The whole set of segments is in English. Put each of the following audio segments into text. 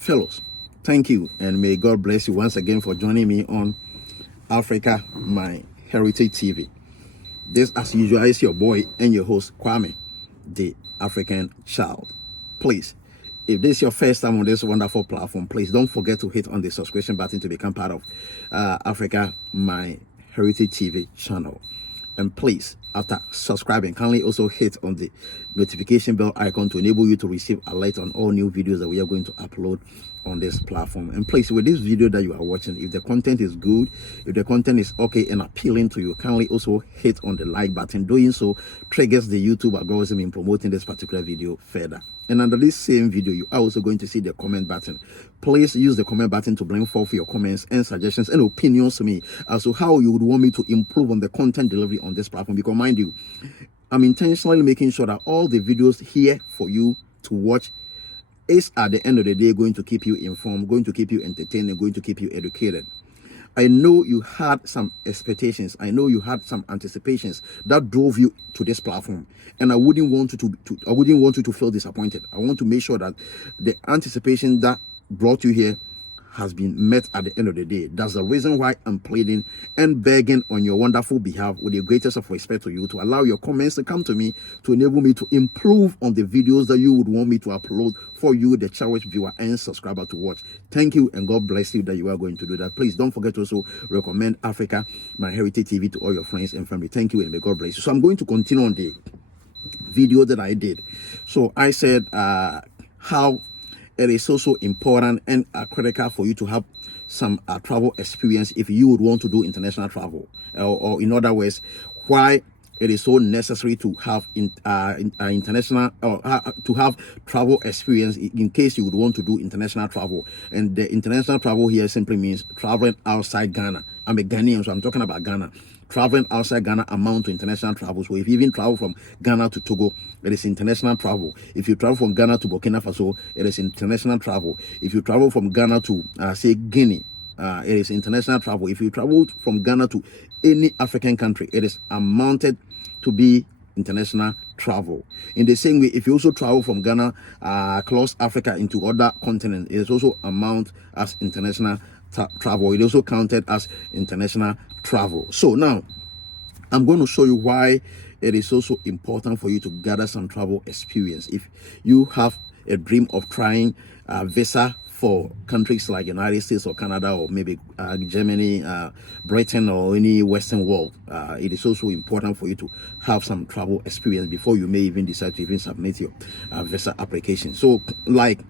Fellows, thank you, and may God bless you once again for joining me on Africa, My Heritage TV. This, as usual, is your boy and your host, Kwame, the African Child. Please, if this is your first time on this wonderful platform, please don't forget to hit on the subscription button to become part of Africa, My Heritage TV channel. And please, after subscribing, kindly also hit on the notification bell icon to enable you to receive alert on all new videos that we are going to upload on this platform. And please, with this video that you are watching, if the content is good, if the content is okay and appealing to you, kindly also hit on the like button. Doing so triggers the YouTube algorithm in promoting this particular video further. And under this same video, you are also going to see the comment button. Please use the comment button to bring forth your comments and suggestions and opinions to me as to how you would want me to improve on the content delivery on this platform. Because mind you, I'm intentionally making sure that all the videos here for you to watch is at the end of the day going to keep you informed, going to keep you entertained, and going to keep you educated. I know you had some expectations. I know you had some anticipations that drove you to this platform, and I wouldn't want you to feel disappointed. I want to make sure that the anticipation that brought you here has been met at the end of the day. That's the reason why I'm pleading and begging on your wonderful behalf with the greatest of respect to you to allow your comments to come to me to enable me to improve on the videos that you would want me to upload for you, the cherished viewer and subscriber, to watch. Thank you, and God bless you that you are going to do that. Please don't forget to also recommend Africa, My Heritage TV to all your friends and family. Thank you, and may God bless you. So I'm going to continue on the video that I did. So I said how it is also important and critical for you to have some travel experience if you would want to do international travel, or in other words, why it is so necessary to have international or to have travel experience in case you would want to do international travel. And the international travel here simply means traveling outside Ghana. I'm a Ghanaian, so I'm talking about Ghana. Traveling outside Ghana amount to international travel. So if you even travel from Ghana to Togo, it is international travel. If you travel from Ghana to Burkina Faso, it is international travel. If you travel from Ghana to say Guinea, it is international travel. If you travel from Ghana to any African country, it is amounted to be international travel. In the same way, if you also travel from Ghana across Africa into other continents, it is also amount as international travel. It also counted as international travel. So now I'm going to show you why it is also important for you to gather some travel experience. If you have a dream of trying visa for countries like United States or Canada or maybe Germany, Britain, or any Western world, it is also important for you to have some travel experience before you may even decide to even submit your visa application. So, like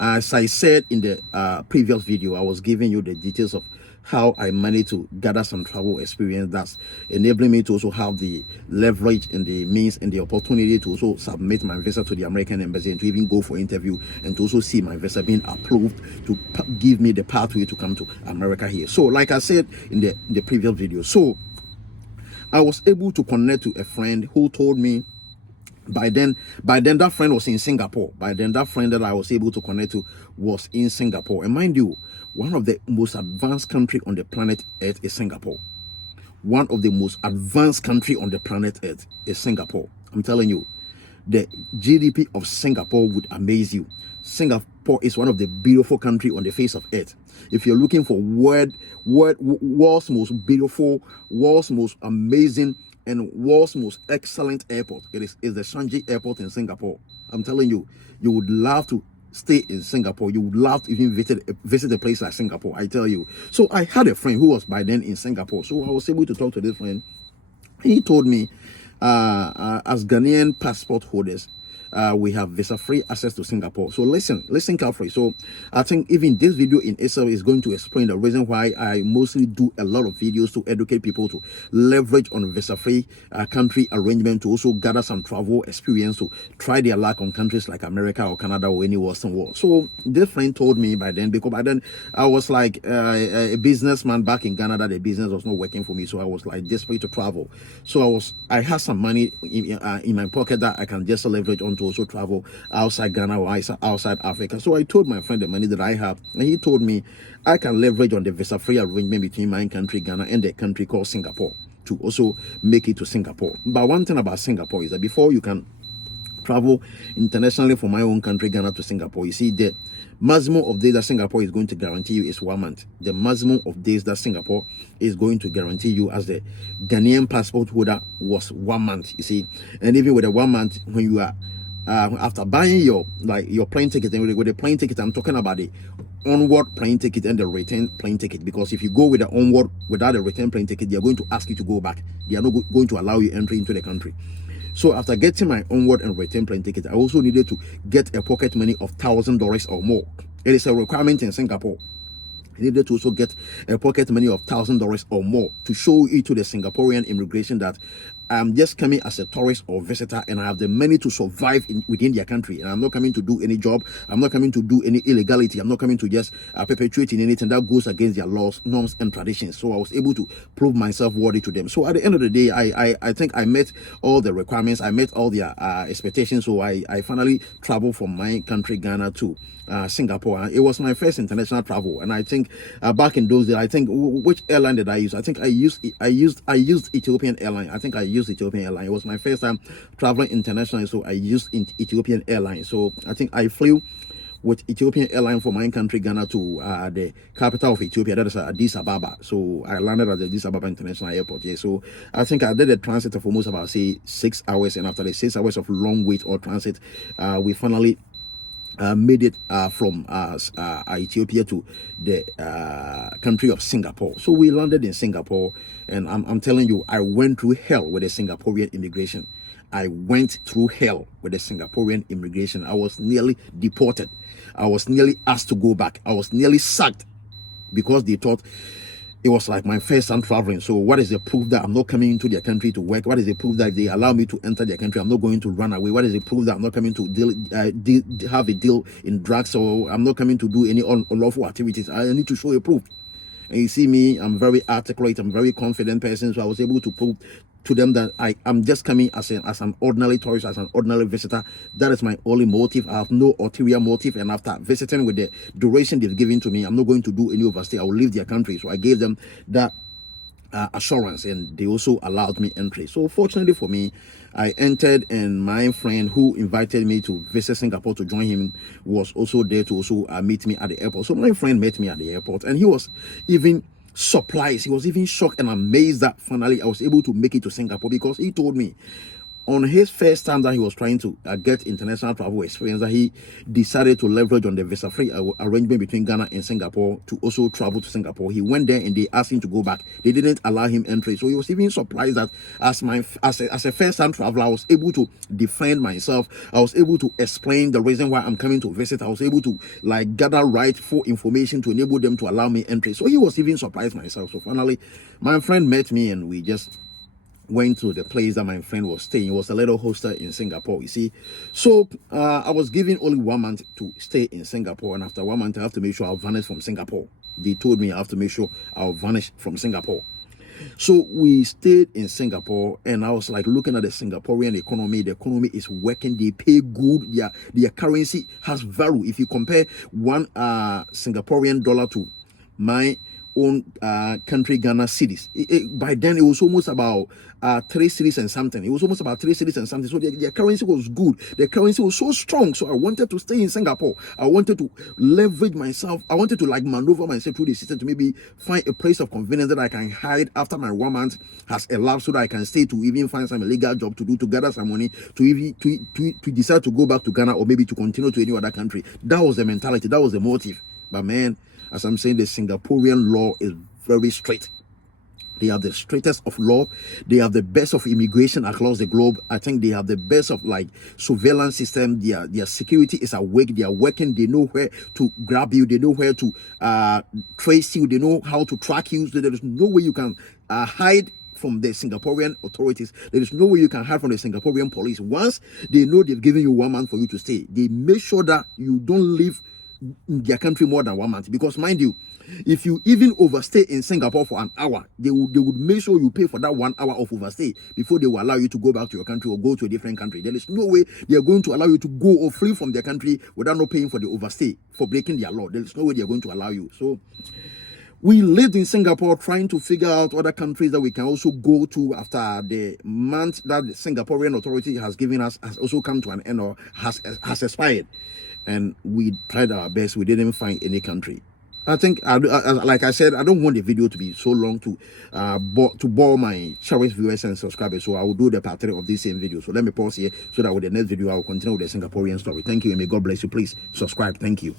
as I said in the previous video, I was giving you the details of how I managed to gather some travel experience that's enabling me to also have the leverage and the means and the opportunity to also submit my visa to the American embassy and to even go for interview and to also see my visa being approved to give me the pathway to come to America here. So like I said in the previous video, so I was able to connect to a friend who told me by then that friend was in Singapore. By then that friend that I was able to connect to was in Singapore. And mind you, one of the most advanced country on the planet Earth is Singapore. One of the most advanced country on the planet Earth is Singapore. I'm telling you, the GDP of Singapore would amaze you. Singapore is one of the beautiful country on the face of Earth. If you're looking for world's most beautiful, world's most amazing, and world's most excellent airport, it is the Changi Airport in Singapore. I'm telling you, you would love to stay in Singapore. You would love to even visit a place like Singapore, I tell you. So I had a friend who was by then in Singapore. So I was able to talk to this friend. He told me, as Ghanaian passport holders, we have visa-free access to Singapore. So listen carefully. So I think even this video in itself is going to explain the reason why I mostly do a lot of videos to educate people to leverage on visa-free country arrangement, to also gather some travel experience, to try their luck on countries like America or Canada or any Western world. So this friend told me by then, because by then I was like a businessman back in Ghana, that the business was not working for me. So I was like desperate to travel. So I had some money in my pocket that I can just leverage on to also travel outside Ghana or outside Africa. So I told my friend the money that I have, and he told me I can leverage on the visa-free arrangement between my country, Ghana, and the country called Singapore to also make it to Singapore. But one thing about Singapore is that before you can travel internationally from my own country, Ghana, to Singapore. You see, the maximum of days that Singapore is going to guarantee you is 1 month. The maximum of days that Singapore is going to guarantee you as the Ghanaian passport holder was 1 month. You see, and even with the 1 month, when you are after buying your plane ticket, and with the plane ticket, I'm talking about the onward plane ticket and the return plane ticket, because if you go with the onward without a return plane ticket, they are going to ask you to go back. They are not going to allow you entry into the country. So after getting my onward and return plane ticket, I also needed to get a pocket money of $1,000 or more. It is a requirement in Singapore. I needed to also get a pocket money of $1,000 or more to show it to the Singaporean immigration that I'm just coming as a tourist or visitor, and I have the money to survive within their country, and I'm not coming to do any job. I'm not coming to do any illegality. I'm not coming to just perpetuate in anything that goes against their laws, norms, and traditions. So I was able to prove myself worthy to them. So at the end of the day, I think I met all the requirements. I met all their expectations. So I finally traveled from my country, Ghana, to Singapore. It was my first international travel, and I think back in those days, I think which airline did I use? I think I used Ethiopian Airline. I think I used Ethiopian Airline. It was my first time traveling internationally, so I used Ethiopian Airline. So I think I flew with Ethiopian Airline from my country, Ghana, to the capital of Ethiopia, that is Addis Ababa. So I landed at the Addis Ababa International Airport. Yeah, so I think I did a transit of almost about 6 hours, and after the 6 hours of long wait or transit, we finally made it from Ethiopia to the country of Singapore. So we landed in Singapore, and I'm telling you, I went through hell with the Singaporean immigration. I went through hell with the Singaporean immigration. I was nearly deported. I was nearly asked to go back. I was nearly sacked because they thought it was like my first time traveling. So what is the proof that I'm not coming into their country to work? What is the proof that they allow me to enter their country? I'm not going to run away. What is the proof that I'm not coming to have a deal in drugs, or I'm not coming to do any unlawful activities? I need to show a proof. And you see me, I'm very articulate, I'm a very confident person, so I was able to prove to them that I'm just coming as an ordinary tourist, as an ordinary visitor. That is my only motive. I have no ulterior motive, and after visiting with the duration they've given to me, I'm not going to do any overstay. I will leave their country. So I gave them that assurance, and they also allowed me entry. So fortunately for me, I entered, and my friend who invited me to visit Singapore to join him was also there to also meet me at the airport. So my friend met me at the airport, and he was even surprised. He was even shocked and amazed that finally I was able to make it to Singapore, because he told me on his first time that he was trying to get international travel experience, that he decided to leverage on the visa-free arrangement between Ghana and Singapore to also travel to Singapore. He went there and they asked him to go back. They didn't allow him entry. So he was even surprised that as a first-time traveler, I was able to defend myself. I was able to explain the reason why I'm coming to visit. I was able to gather rightful information to enable them to allow me entry. So he was even surprised myself. So finally, my friend met me, and we just went to the place that my friend was staying. It was a little hostel in Singapore, you see. So I was given only 1 month to stay in Singapore, and after 1 month I have to make sure I'll vanish from Singapore. They told me I have to make sure I'll vanish from Singapore. So we stayed in Singapore, and I was looking at the Singaporean economy. The economy is working. They pay good. Their currency has value. If you compare one Singaporean dollar to my own country, Ghana cedis, by then it was almost about 3 cedis and something. It was almost about 3 cedis and something. So their currency was good. The currency was so strong. So I wanted to stay in Singapore. I wanted to leverage myself. I wanted to maneuver myself through the system to maybe find a place of convenience that I can hide after my 1 month has elapsed, so that I can stay to even find some illegal job to do, to gather some money, to even to decide to go back to Ghana, or maybe to continue to any other country. That was the mentality. That was the motive. But man, as I'm saying, the Singaporean law is very strict. They have the strictest of law. They have the best of immigration across the globe. I think they have the best of surveillance system. Their security is awake. They are working. They know where to grab you. They know where to trace you. They know how to track you. So there is no way you can hide from the Singaporean authorities. There is no way you can hide from the Singaporean police. Once they know they've given you 1 month for you to stay, they make sure that you don't leave their country more than 1 month. Because mind you, if you even overstay in Singapore for an hour, they would make sure you pay for that 1 hour of overstay before they will allow you to go back to your country or go to a different country. There is no way they are going to allow you to go or flee from their country without not paying for the overstay, for breaking their law. There is no way they are going to allow you. So We lived in Singapore trying to figure out other countries that we can also go to after the month that the Singaporean authority has given us has also come to an end or has expired. And we tried our best. We didn't find any country. I think, like I said, I don't want the video to be so long to bore my cherished viewers and subscribers. So I will do the part 3 of this same video. So let me pause here so that with the next video, I will continue with the Singaporean story. Thank you, and may God bless you. Please subscribe. Thank you.